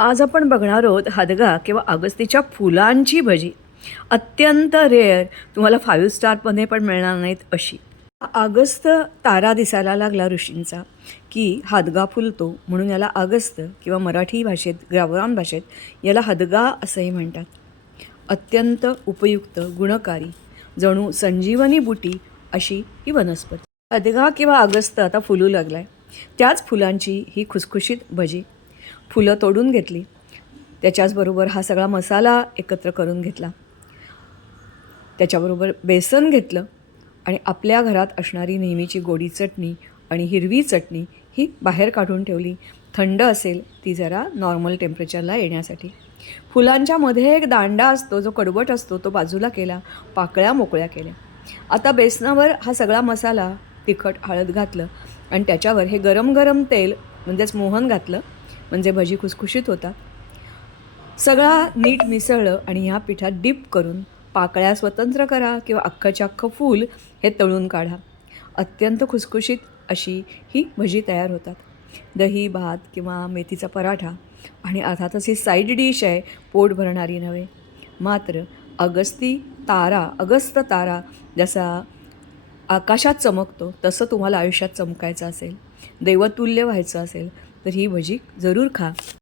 आज आपण बघणार आहोत हदगा किंवा अगस्तीच्या फुलांची भजी. अत्यंत रेअर, तुम्हाला 5 स्टारमध्ये पण मिळणार नाहीत अशी. अगस्त तारा दिसायला लागला ऋषींचा की हदगा फुलतो, म्हणून याला अगस्त किंवा मराठी भाषेत गावरान भाषेत याला हदगा असंही म्हणतात. अत्यंत उपयुक्त, गुणकारी, जणू संजीवनी बुटी अशी ही वनस्पती. हदगा किंवा अगस्त आता फुलू लागला आहे. त्याच फुलांची ही खुसखुशीत भजी. फुलं तोडून घेतली, त्याच्याचबरोबर हा सगळा मसाला एकत्र करून घेतला, त्याच्याबरोबर बेसन घेतलं आणि आपल्या घरात असणारी नेहमीची गोडी चटणी आणि हिरवी चटणी ही बाहेर काढून ठेवली. थंड असेल ती जरा नॉर्मल टेम्परेचरला येण्यासाठी. फुलांच्या मध्ये एक दांडा असतो जो कडवट असतो, तो बाजूला केला, पाकळ्या मोकळ्या केल्या. आता बेसनावर हा सगळा मसाला, तिखट, हळद घातलं आणि त्याच्यावर हे गरम गरम तेल म्हणजेच मोहन घातलं, म्हणजे भजी खुसखुशीत होतात. सगळा नीट मिसळलं आणि ह्या पिठात डिप करून पाकळ्या स्वतंत्र करा किंवा अख्खच्या अख्खं फूल हे तळून काढा. अत्यंत खुसखुशीत अशी ही भजी तयार होतात. दही, भात किंवा मेथीचा पराठा आणि अर्थातच ही साईड डिश आहे, पोट भरणारी नव्हे. मात्र अगस्त तारा जसा आकाशात चमकतो तसं तुम्हाला आयुष्यात चमकायचं असेल, देवतुल्य व्हायचं असेल तर ही भजी जरूर खा.